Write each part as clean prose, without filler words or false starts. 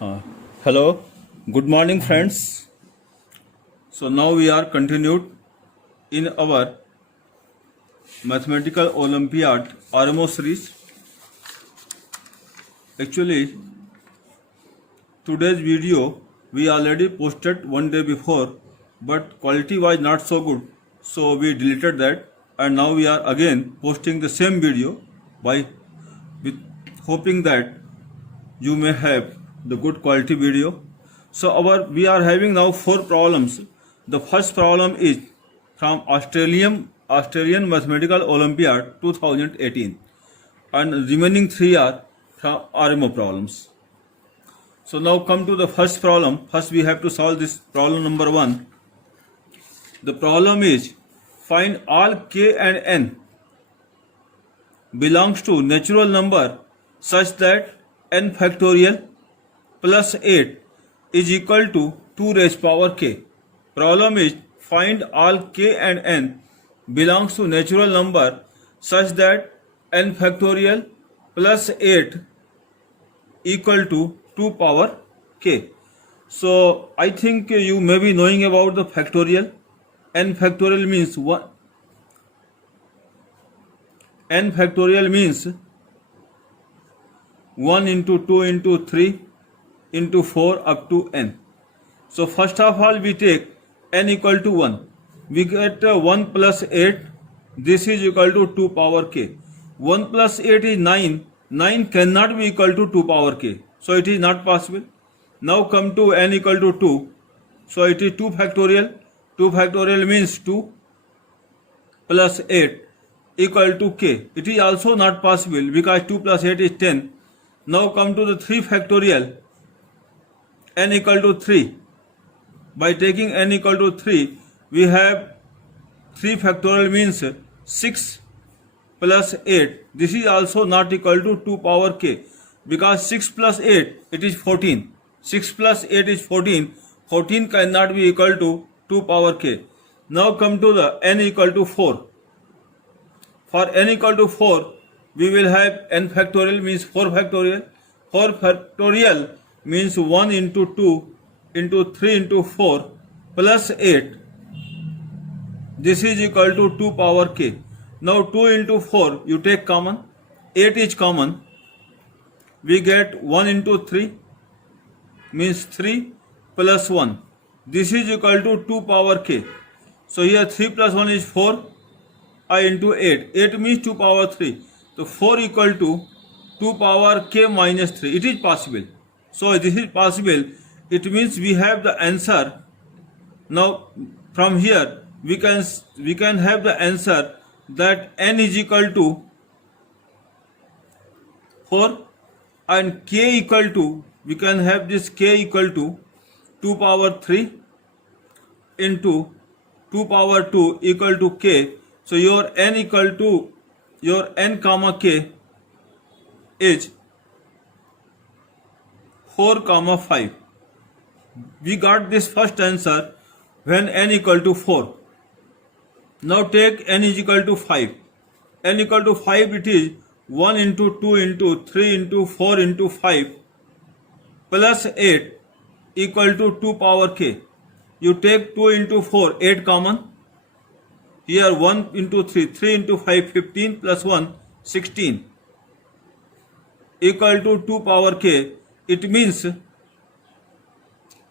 Uh, Hello, good morning, friends. So now we are continued in our mathematical Olympiad RMO series. Actually, today's video we already posted one day before, but quality was not so good, so we deleted that, and now we are again posting the same video by with hoping that you may have the good quality video. So we are having now four problems. The first problem is from Australian Mathematical Olympiad 2018, and remaining three are from RMO problems. So now come to the first problem. First we have to solve this problem number 1. The problem is find all k and n belongs to natural number such that n factorial plus 8 is equal to 2 raised power k. Problem is find all k and n belongs to natural number such that n factorial plus 8 equal to 2 power k. So I think you may be knowing about the factorial. N factorial means 1. N factorial means 1 into 2 into 3 into 4 up to n. So first of all we take n equal to 1. We get 1 plus 8. This is equal to 2 power k. 1 plus 8 is 9. 9 cannot be equal to 2 power k. So it is not possible. Now come to n equal to 2. So it is 2 factorial. 2 factorial means 2 plus 8 equal to k. It is also not possible because 2 plus 8 is 10. Now come to the 3 factorial. N equal to 3. By taking n equal to 3, we have 3 factorial means 6 plus 8. This is also not equal to 2 power k because 6 plus 8 it is 14. 6 plus 8 is 14. 14 cannot be equal to 2 power k. Now come to the n equal to 4. For n equal to 4, we will have n factorial means 4 factorial. 4 factorial means 1 into 2 into 3 into 4 plus 8. This is equal to 2 power k. Now 2 into 4 you take common. 8 is common. We get 1 into 3 means 3 plus 1. This is equal to 2 power k. So here 3 plus 1 is 4. I into 8. 8 means 2 power 3. So 4 equal to 2 power k minus 3. It is possible. So this is possible. It means we have the answer. Now from here we can have the answer that n is equal to 4 and k equal to, we can have this k equal to 2 power 3 into 2 power 2 equal to k. So your n equal to, your n comma k is 4 comma 5. We got this first answer when n equal to 4. Now take n is equal to 5. N equal to 5 it is 1 into 2 into 3 into 4 into 5 plus 8 equal to 2 power k. You take 2 into 4, 8 common. Here 1 into 3, 3 into 5, 15 plus 1, 16 equal to 2 power k. It means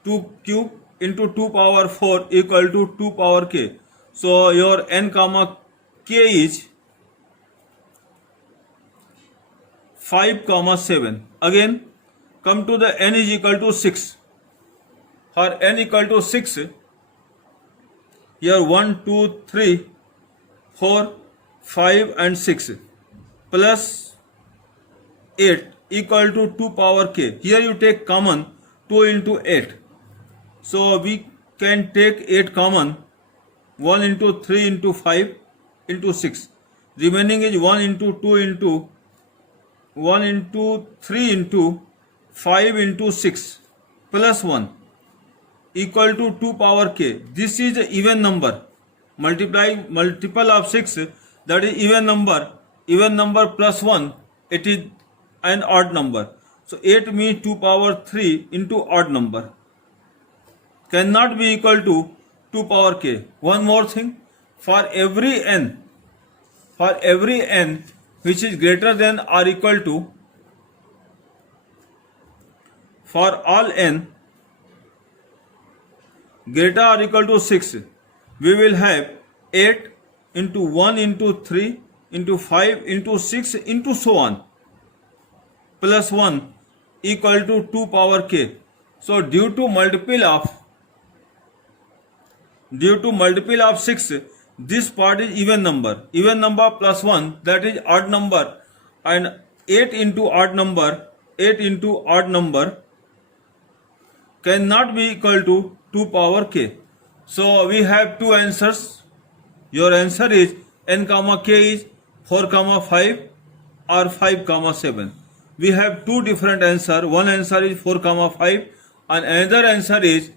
2 cube into 2 power 4 equal to 2 power k. So your n comma k is 5 comma 7. Again come to the n is equal to 6. For n equal to 6, here 1, 2, 3, 4, 5 and 6 plus 8 equal to 2 power k. Here you take common 2 into 8. So we can take 8 common, 1 into 3 into 5 into 6. Remaining is 1 into 2 into 1 into 3 into 5 into 6 plus 1 equal to 2 power k. This is an even number. Multiple of 6, that is even number. Even number plus 1, it is an odd number. So 8 means 2 power 3 into odd number. Cannot be equal to 2 power k. One more thing, for every n which is greater than or equal to, for all n greater or equal to 6, we will have 8 into 1 into 3 into 5 into 6 into so on plus 1 equal to 2 power k. So due to multiple of 6, this part is even number plus 1, that is odd number, and 8 into odd number cannot be equal to 2 power k. So we have two answers. Your answer is n comma k is 4 comma 5 or 5 comma 7. We have two different answers. One answer is 4 comma 5 and another answer is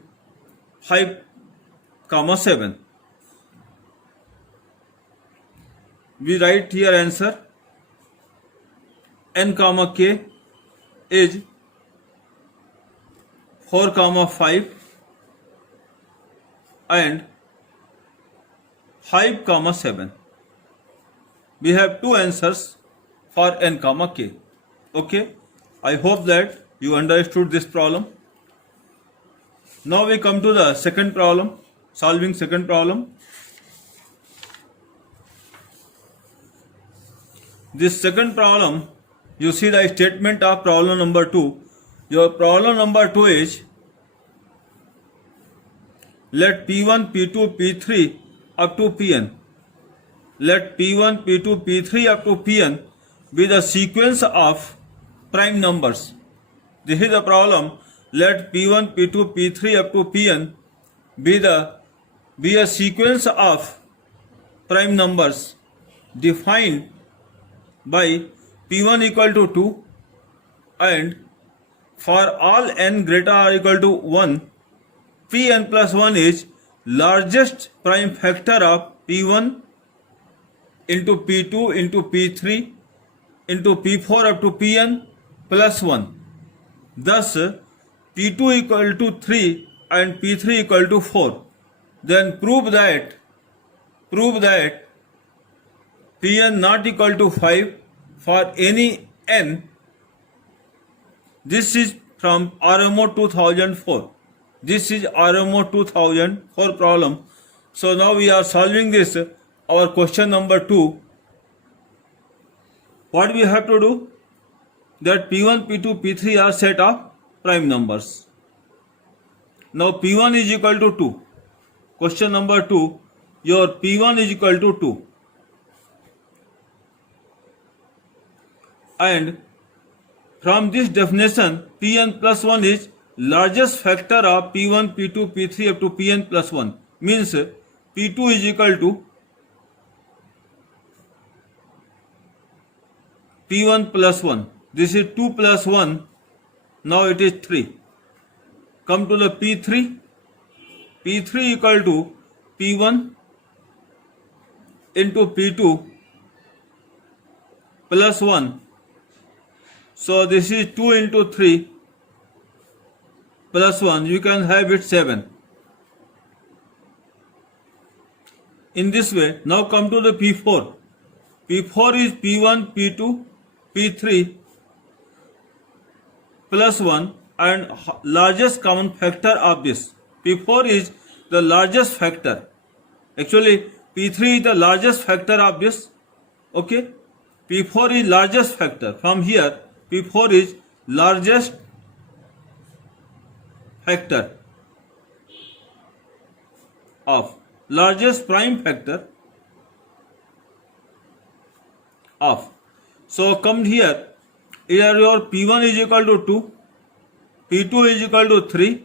5 comma 7. We write here answer n comma k is 4 comma 5 and 5 comma 7. We have two answers for n comma k. Okay, I hope that you understood this problem. Now we come to the second problem, solving second problem. This second problem, you see the statement of problem number 2. Your problem number 2 is, let P1, P2, P3 up to Pn. Let P1, P2, P3 up to Pn be the sequence of prime numbers. This is the problem. Let P1, P2, P3 up to Pn be a sequence of prime numbers defined by P1 equal to 2 and for all n greater or equal to 1, Pn plus 1 is largest prime factor of P1 into P2 into P3 into P4 up to Pn plus 1. Thus P2 equal to 3 and P3 equal to 4. Then prove that Pn not equal to 5 for any n. This is from RMO 2004. This is RMO 2004 problem. So now we are solving this, our question number 2. What we have to do? That P1, P2, P3 are set of prime numbers. Now P1 is equal to 2. Question number 2, your P1 is equal to 2. And from this definition, Pn plus 1 is largest factor of P1, P2, P3 up to Pn plus 1. Means P2 is equal to P1 plus 1. This is 2 plus 1. Now it is 3. Come to the P3. P3 equal to P1 into P2 plus 1. So this is 2 into 3 plus 1. You can have it 7. In this way, now come to the P4. P4 is P1, P2, P3 plus 1 and largest common factor of this. P4 is the largest factor. Actually, P3 is the largest factor of this. Okay, P4 is largest factor. From here, P4 is largest factor of largest prime factor of. So come here your P1 is equal to 2, P2 is equal to 3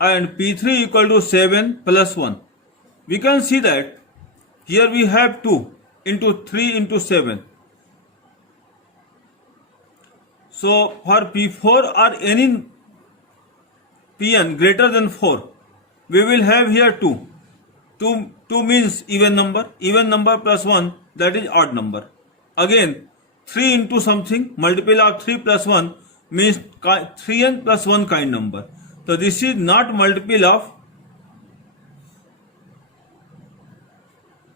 and P3 equal to 7 plus 1. We can see that here we have 2 into 3 into 7. So for P4 or any Pn greater than 4, we will have here 2. 2 means even number plus 1, that is odd number. Again 3 into something, multiple of 3 plus 1 means 3n plus 1 kind number. So this is not multiple of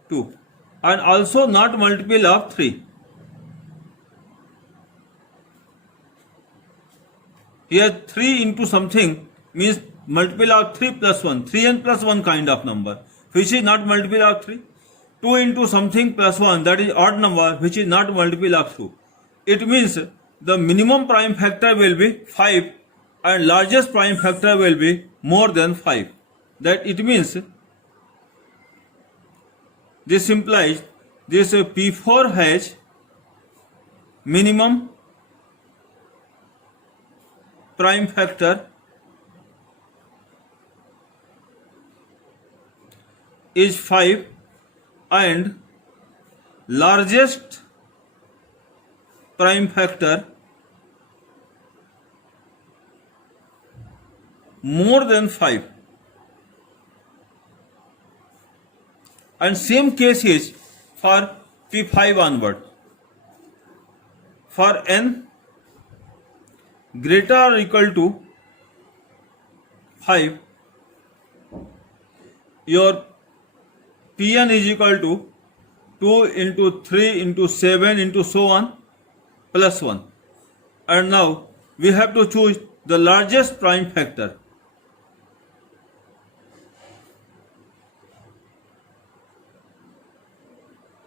2 and also not multiple of 3. Here 3 into something means multiple of 3 plus 1, 3n plus 1 kind of number, which is not multiple of 3. 2 into something plus 1, that is odd number, which is not multiple of 2. It means the minimum prime factor will be 5 and largest prime factor will be more than 5. That it means this implies this P4 has minimum prime factor is 5 and largest prime factor more than 5. And same case is for P5 onward. For n greater or equal to 5, your Pn is equal to 2 into 3 into 7 into so on plus 1. And now we have to choose the largest prime factor.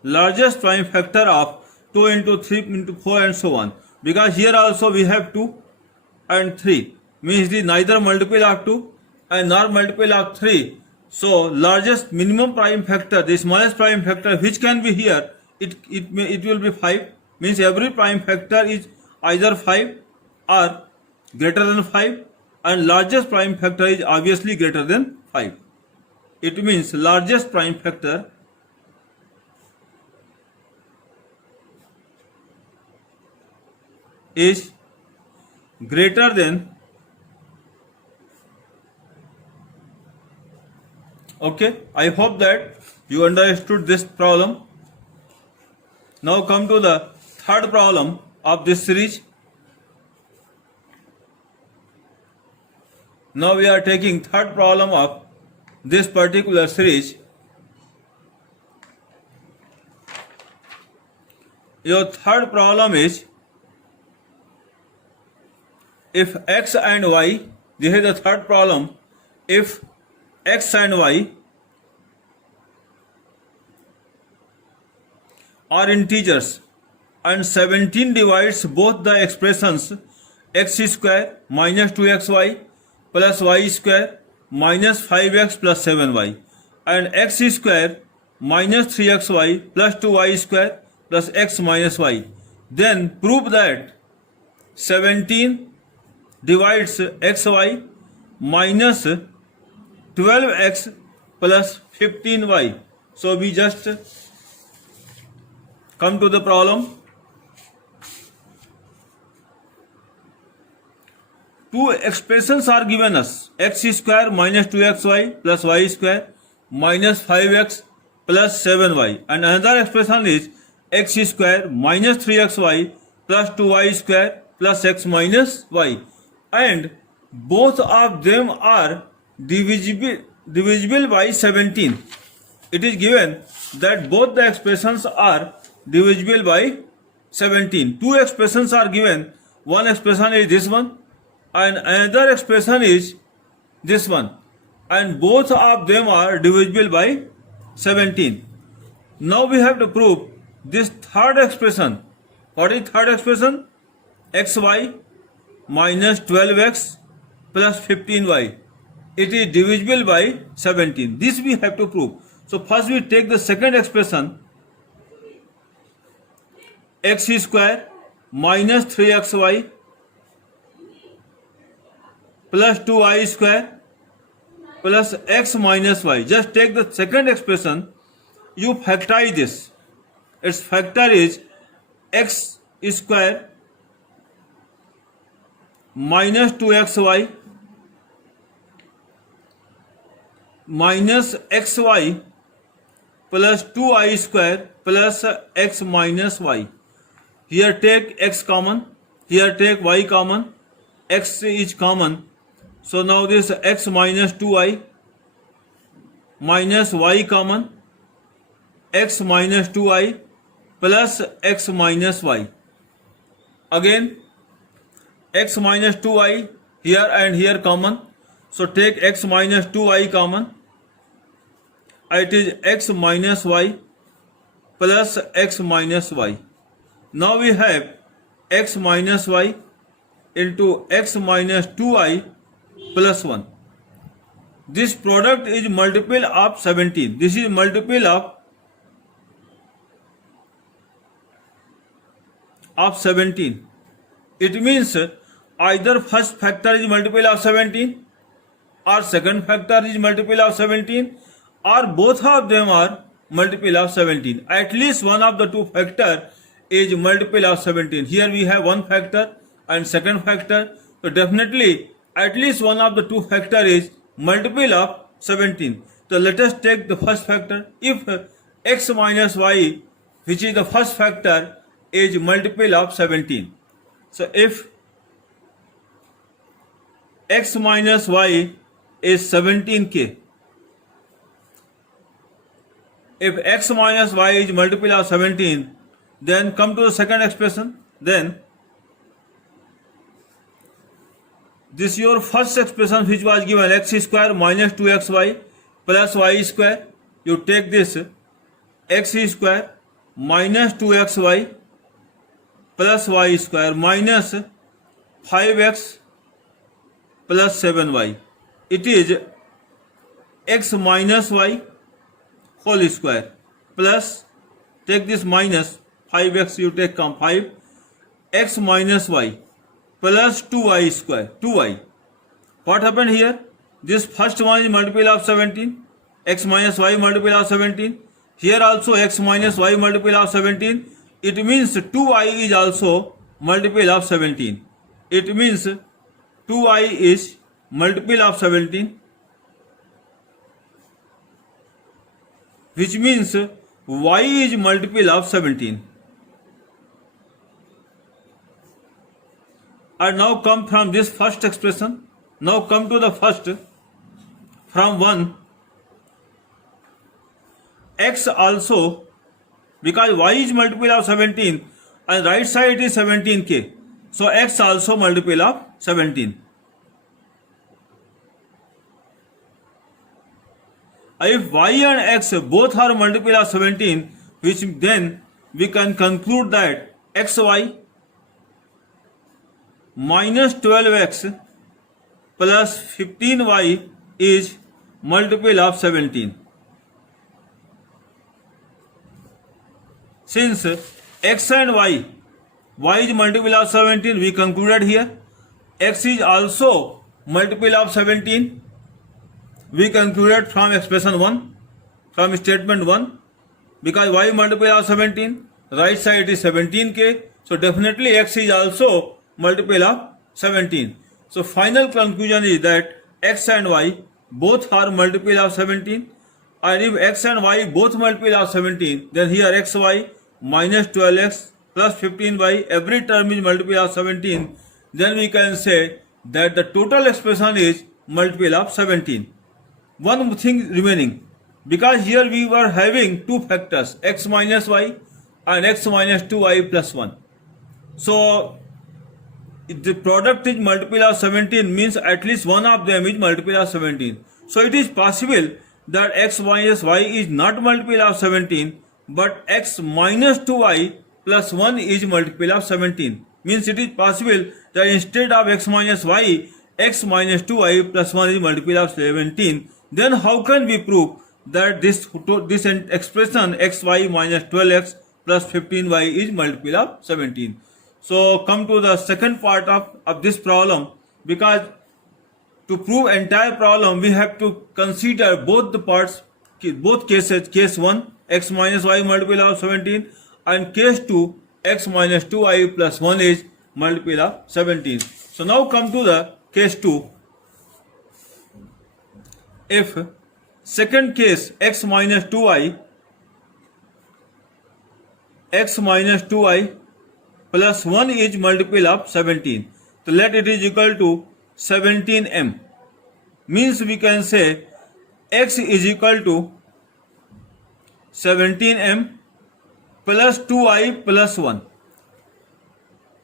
Largest prime factor of 2 into 3 into 4 and so on. Because here also we have 2 and 3 means the neither multiple of 2 and nor multiple of 3. So largest minimum prime factor, the smallest prime factor which can be here, it will be 5, means every prime factor is either 5 or greater than 5 and largest prime factor is obviously greater than 5. It means largest prime factor is greater than, okay, I hope that you understood this problem. Now come to the third problem of this series. Now we are taking third problem of this particular series. Your third problem is, if x and y, this is the third problem, if x and y are integers and 17 divides both the expressions x square minus 2xy plus y square minus 5x plus 7y and x square minus 3xy plus 2y square plus x minus y, then prove that 17 divides xy minus 12x plus 15y. So we just come to the problem. Two expressions are given us, x square minus 2xy plus y square minus 5x plus 7y, and another expression is x square minus 3xy plus 2y square plus x minus y, and both of them are divisible by 17. It is given that both the expressions are divisible by 17. Two expressions are given. One expression is this one and another expression is this one, and both of them are divisible by 17. Now we have to prove this third expression. What is third expression? xy minus 12x plus 15y. It is divisible by 17. This we have to prove. So first we take the second expression, x square minus 3xy plus 2y square plus x minus y. Just take the second expression, you factorize this. Its factor is x square minus 2xy minus xy plus 2y square plus x minus y. Here take x common, here take y common, x is common. So now this x minus 2i minus y common, x minus 2i plus x minus y. Again x minus 2i here and here common. So take x minus 2i common. It is x minus y plus x minus y. Now we have x minus y into x minus 2i plus 1. This product is multiple of 17. This is multiple of 17. It means either first factor is multiple of 17 or second factor is multiple of 17 or both of them are multiple of 17. At least one of the two factor is multiple of 17. Here we have one factor and second factor. So definitely at least one of the two factor is multiple of 17. So let us take the first factor. If x minus y, which is the first factor, is multiple of 17. So if x minus y is 17k, if x minus y is multiple of 17, then come to the second expression. Then this is your first expression which was given, x square minus 2xy plus y square. You take this x square minus 2xy plus y square minus 5x plus 7y. It is x minus y whole square plus, take this minus 5x, you take 5, x minus y plus 2y square, 2y. What happened here? This first one is multiple of 17, x minus y multiple of 17. Here also x minus y multiple of 17. It means 2y is also multiple of 17. It means 2y is multiple of 17, which means y is multiple of 17. And now come from this first expression. Now come to the first. From 1, x also, because y is multiple of 17 and right side is 17k. So x also multiple of 17. If y and x both are multiple of 17, which then we can conclude that xy minus 12x plus 15y is multiple of 17. Since x and y is multiple of 17, we concluded here. X is also multiple of 17. We concluded from expression 1, from statement 1, because y multiple of 17, right side is 17k, so definitely x is also multiple of 17. So final conclusion is that x and y both are multiple of 17, and if x and y both multiple of 17, then here xy minus 12x plus 15y, every term is multiple of 17, then we can say that the total expression is multiple of 17. One thing remaining, because here we were having two factors, x minus y and x minus 2y plus 1. So if the product is multiple of 17, means at least one of them is multiple of 17. So it is possible that x minus y is not multiple of 17, but x minus 2y plus 1 is multiple of 17. Means it is possible that instead of x minus y, x minus 2y plus 1 is multiple of 17. Then how can we prove that this expression xy minus 12x plus 15y is multiple of 17? So come to the second part of this problem, because to prove entire problem we have to consider both the parts, both cases, case 1 x minus y multiple of 17 and case 2 x minus 2y plus 1 is multiple of 17. So now come to the case 2. If second case x minus 2y plus 1 is multiple of 17. So let it is equal to 17m. Means we can say x is equal to 17m plus 2i plus 1.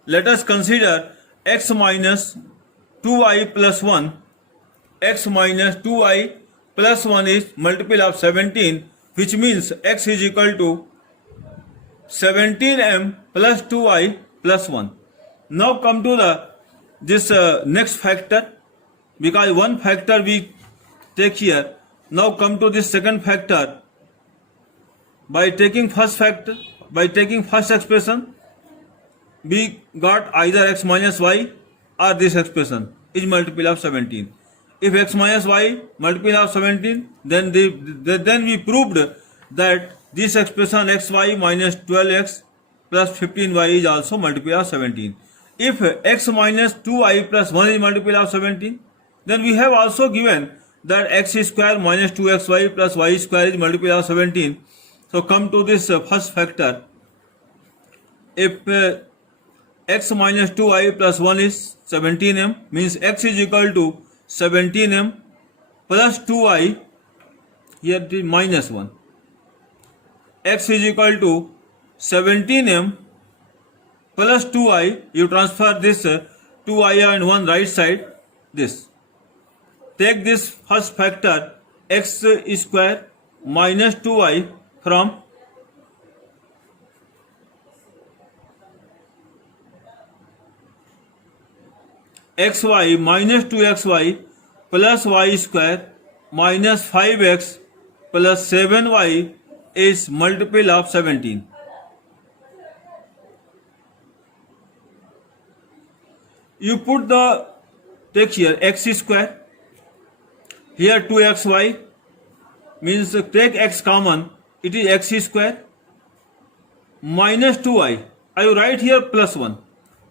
Let us consider x minus 2i plus 1. X minus 2i plus 1 is multiple of 17, which means x is equal to 17m plus 2i plus 1. Now come to this next factor, because one factor we take here. Now come to this second factor. By taking first expression, we got either x minus y or this expression is multiple of 17. If x minus y multiple of 17, then we proved that this expression xy minus 12x plus 15y is also multiple of 17. If x minus 2i plus 1 is multiple of 17, then we have also given that x square minus 2xy plus y square is multiple of 17. So come to this first factor. If x minus 2i plus 1 is 17m, means x is equal to 17m plus 2i, here it is minus 1. X is equal to 17m plus 2i, you transfer this 2i and 1 right side, this. Take this first factor x square minus 2i from xy minus 2xy plus y square minus 5x plus 7y is multiple of 17. You put take here x square, here 2xy, means take x common, it is x square minus 2i. I write here plus 1.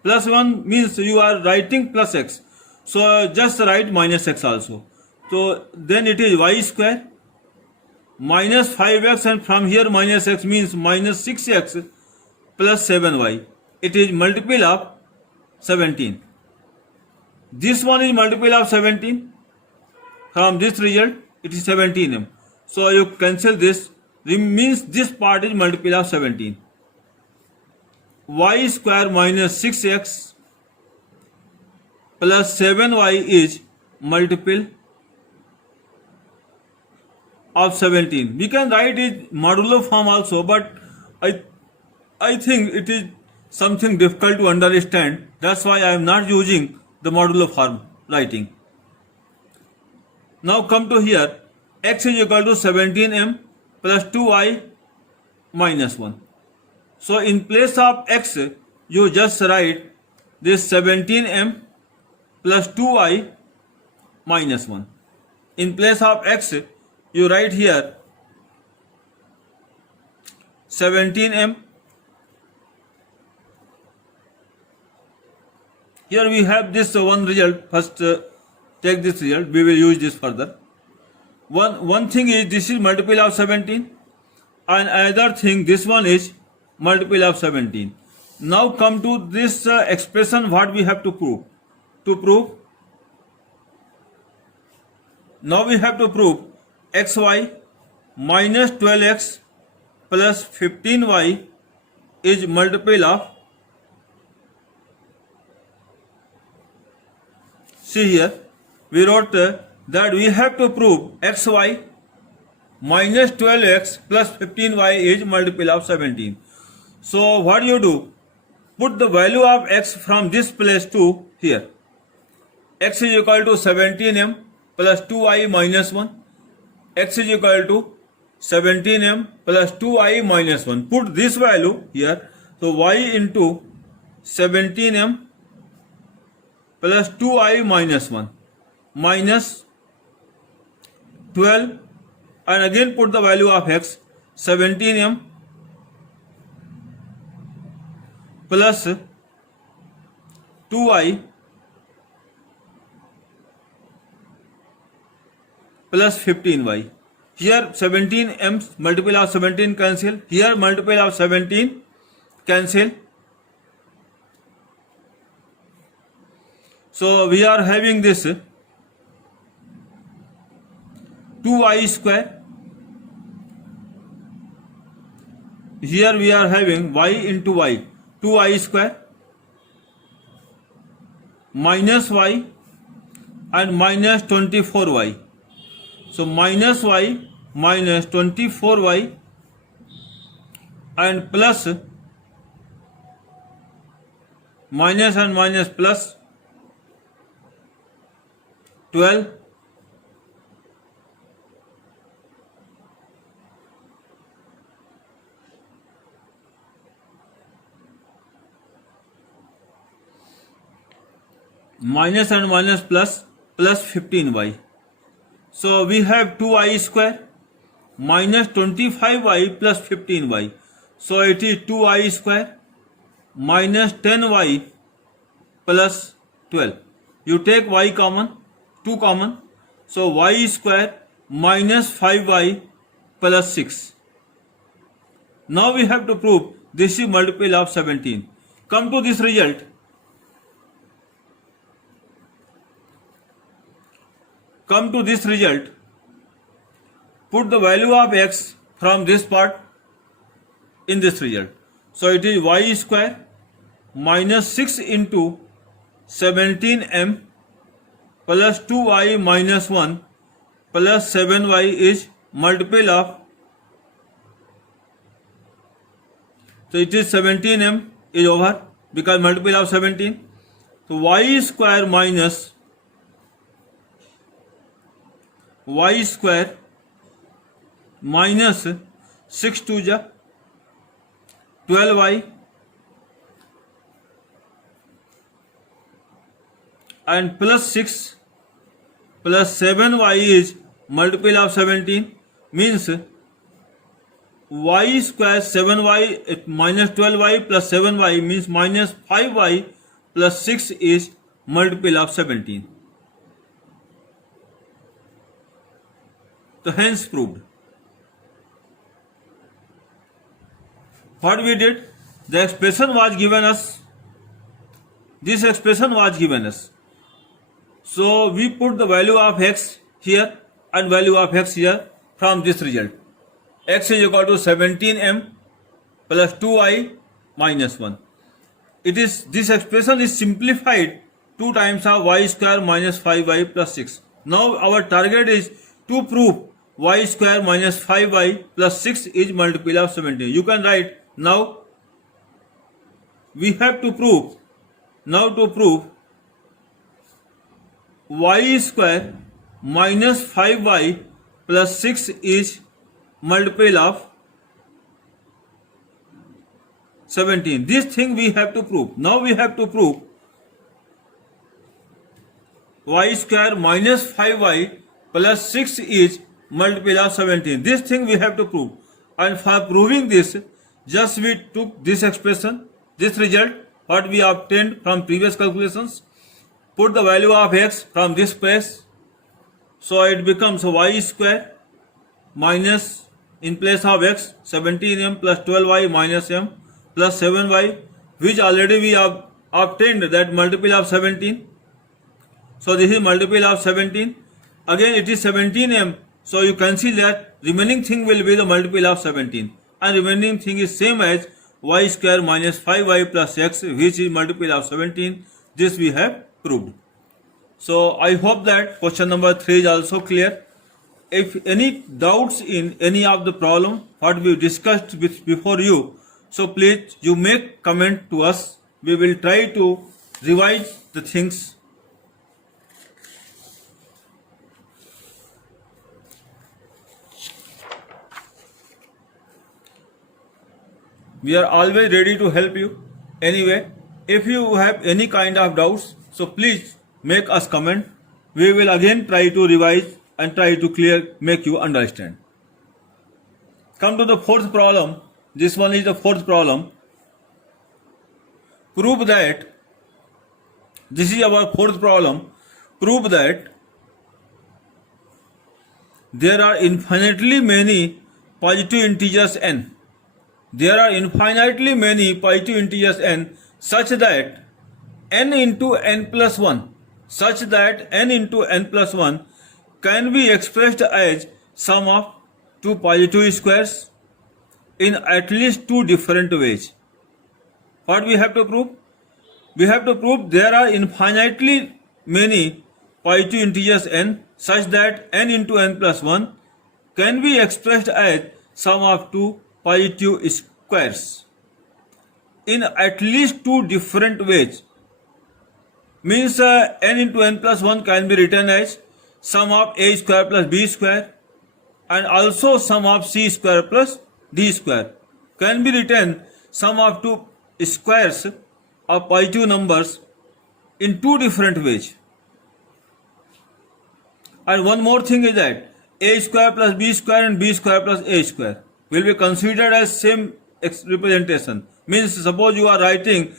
Plus 1 means you are writing plus x. So just write minus x also. So then it is y square minus 5x, and from here minus x means minus 6x plus 7y. It is multiple of 17. This one is multiple of 17. From this result it is 17m. So you cancel this, means this part is multiple of 17. Y square minus 6x plus 7y is multiple of 17. We can write it modulo form also, but I think it is something difficult to understand. That's why I am not using the modulo form writing. Now come to here, x is equal to 17m plus 2i minus 1. So in place of x, you just write this 17m plus 2i minus 1. In place of x, you write here 17m. Here we have this one result. First take this result. We will use this further. One thing is this is multiple of 17, and another thing, this one is multiple of 17. Now come to this expression, what we have to prove. Now we have to prove xy minus 12x plus 15y is multiple of, see here, we wrote that we have to prove xy minus 12x plus 15y is multiple of 17. So what you do? Put the value of x from this place to here. X is equal to 17m plus 2i minus 1. X is equal to 17m plus 2i minus 1. Put this value here. So y into 17m plus 2i minus 1 minus 12, and again put the value of x, 17m plus 2i plus 15y. Here 17m multiple of 17 cancel. Here multiple of 17 cancel. So we are having this 2y square. Here we are having y into y, 2y square minus y and minus 24y. So minus y minus 24y and plus minus and minus plus 12 minus and minus plus 15y. So we have 2y square minus 25y plus 15y. So it is 2y square minus 10y plus 12. You take y common, 2 common. So y square minus 5y plus 6. Now we have to prove this is multiple of 17. Come to this result. Come to this result. Put the value of x from this part in this result. So it is y square minus 6 into 17m plus 2y minus 1 plus 7y is multiple of. So it is 17m is over because multiple of 17. So y square minus y square minus 6 to the 12y and plus 6 plus 7y is multiple of 17, means y square 7y minus 12y plus 7y means minus 5y plus 6 is multiple of 17. So hence proved. What we did, the expression was given us, this expression was given us. So we put the value of x here and value of x here from this result. X is equal to 17m plus 2y minus 1. It is, this expression is simplified 2 times of y square minus 5y plus 6. Now our target is to prove y square minus 5y plus 6 is multiple of 17. You can write now we have to prove, now to prove y square minus 5y plus 6 is multiple of 17. This thing we have to prove. Now we have to prove y square minus 5y plus 6 is multiple of 17. This thing we have to prove. And for proving this, just we took this expression, this result, what we obtained from previous calculations, put the value of x from this place. So it becomes y square minus, in place of x, 17m plus 12y minus m plus 7y, which already we have obtained that multiple of 17. So this is multiple of 17. Again it is 17m. So you can see that remaining thing will be the multiple of 17. And remaining thing is same as y square minus 5y plus x, which is multiple of 17. This we have proved. So I hope that question number 3 is also clear. If any doubts in any of the problem what we discussed before you, so please you make comment to us. We will try to revise the things. We are always ready to help you. Anyway, if you have any kind of doubts, so please make us comment. We will again try to revise and try to make you understand. Come to the fourth problem. This one is the fourth problem. Prove that, this is our fourth problem. Prove that there are infinitely many positive integers n. There are infinitely many positive integers n such that n into n plus 1 such that n into n plus 1 can be expressed as sum of two positive squares in at least two different ways. What we have to prove? We have to prove there are infinitely many positive integers n such that n into n plus 1 can be expressed as sum of two positive squares in at least two different ways. Means n into n plus 1 can be written as sum of a square plus b square, and also sum of c square plus d square can be written sum of two squares of positive numbers in two different ways. And one more thing is that a square plus b square and b square plus a square will be considered as same representation. Means suppose you are writing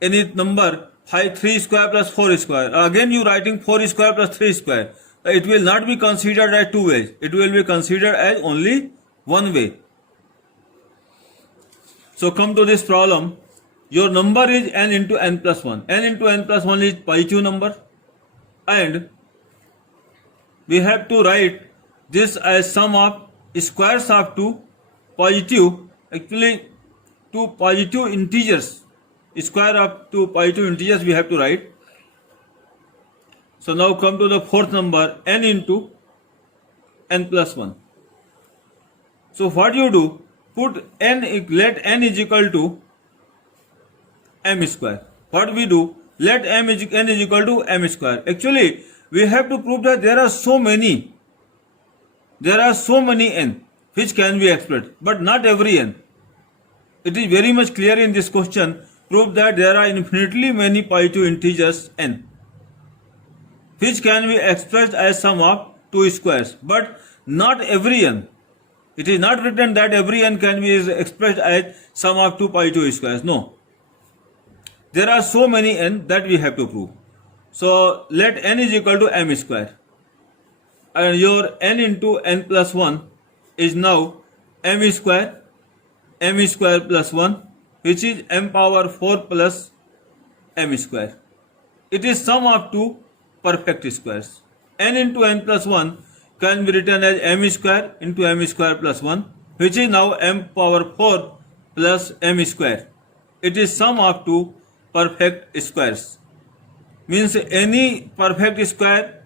any number 3 square plus 4 square, again you writing 4 square plus 3 square, it will not be considered as two ways, it will be considered as only one way. So come to this problem. Your number is n into n plus 1. N into n plus 1 is positive number, and we have to write this as sum of squares of two positive integers. Square of two positive integers we have to write. So now come to the fourth number, n into n plus 1. So what you do, put let n is equal to m square. What we do, let n is equal to m square. Actually, we have to prove that there are so many n which can be expressed, but not every n. It is very much clear in this question. Prove that there are infinitely many positive integers n which can be expressed as sum of two squares, but not every n. It is not written that every n can be expressed as sum of two positive squares. No. There are so many n that we have to prove. So let n is equal to m square. And your n into n plus 1 is now m square plus 1, which is m power 4 plus m square. It is sum of two perfect squares. N into n plus 1 can be written as m square into m square plus 1, which is now m power 4 plus m square. It is sum of two perfect squares. Means any perfect square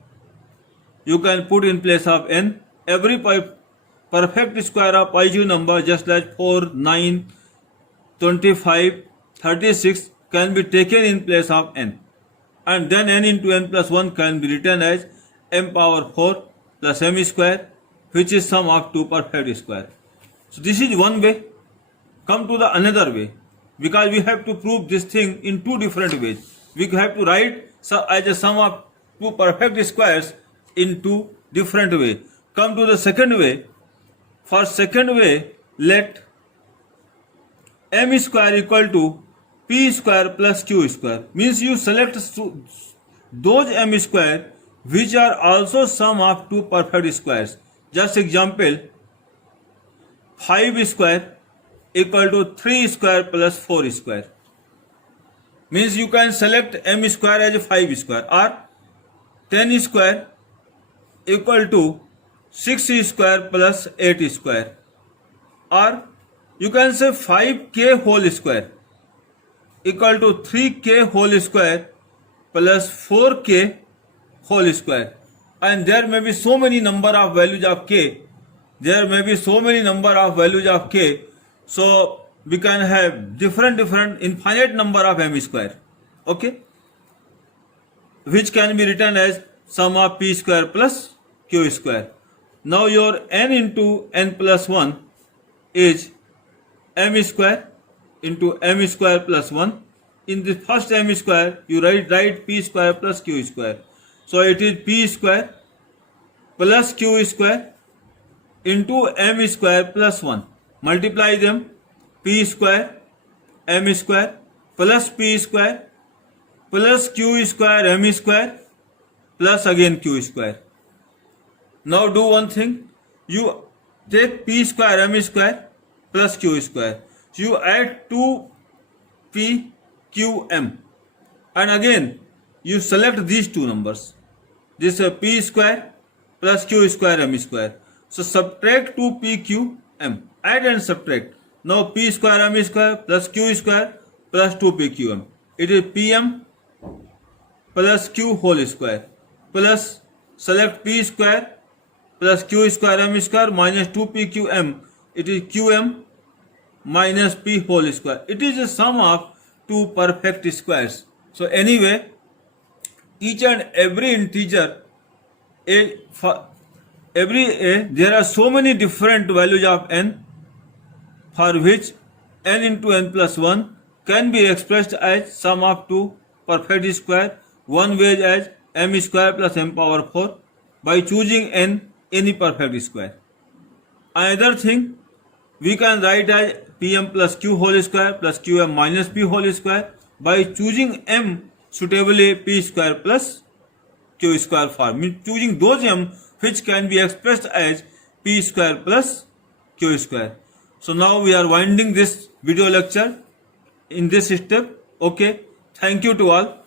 you can put in place of n. Every perfect square of positive number, just like 4, 9, 25, 36 can be taken in place of n. And then n into n plus 1 can be written as m power 4 plus m square, which is sum of two perfect square. So this is one way. Come to the another way, because we have to prove this thing in two different ways. We have to write as a sum of two perfect squares in two different ways. Come to the second way. For second way, let m square equal to p square plus q square. Means you select those m square which are also sum of two perfect squares. Just example, 5 square equal to 3 square plus 4 square. Means you can select m square as 5 square, or 10 square equal to 6 square plus 8 square, or you can say 5k whole square equal to 3k whole square plus 4k whole square. And there may be so many number of values of k. So we can have different infinite number of m square. Okay, which can be written as sum of p square plus q square. Now your n into n plus 1 is m square into m square plus 1. In the first m square you write p square plus q square. So it is p square plus q square into m square plus 1. Multiply them, p square m square plus p square plus q square m square plus again q square. Now do one thing, you take p square m square plus q square. So you add 2p q m, and again you select these two numbers. This p square plus q square m square. So subtract 2p q m. Add and subtract. Now p square m square plus q square plus 2p q m. It is pm plus q whole square plus select p square plus q square m square minus 2p q m. It is qm minus p whole square. It is a sum of two perfect squares. So anyway, each and every integer, there are so many different values of n, for which n into n plus 1 can be expressed as sum of two perfect square. One way as m square plus m power 4 by choosing n any perfect square. Another thing, we can write as pm plus q whole square plus qm minus p whole square by choosing m suitably p square plus q square form, means choosing those m which can be expressed as p square plus q square. So now we are winding this video lecture in this step. Okay, thank you to all.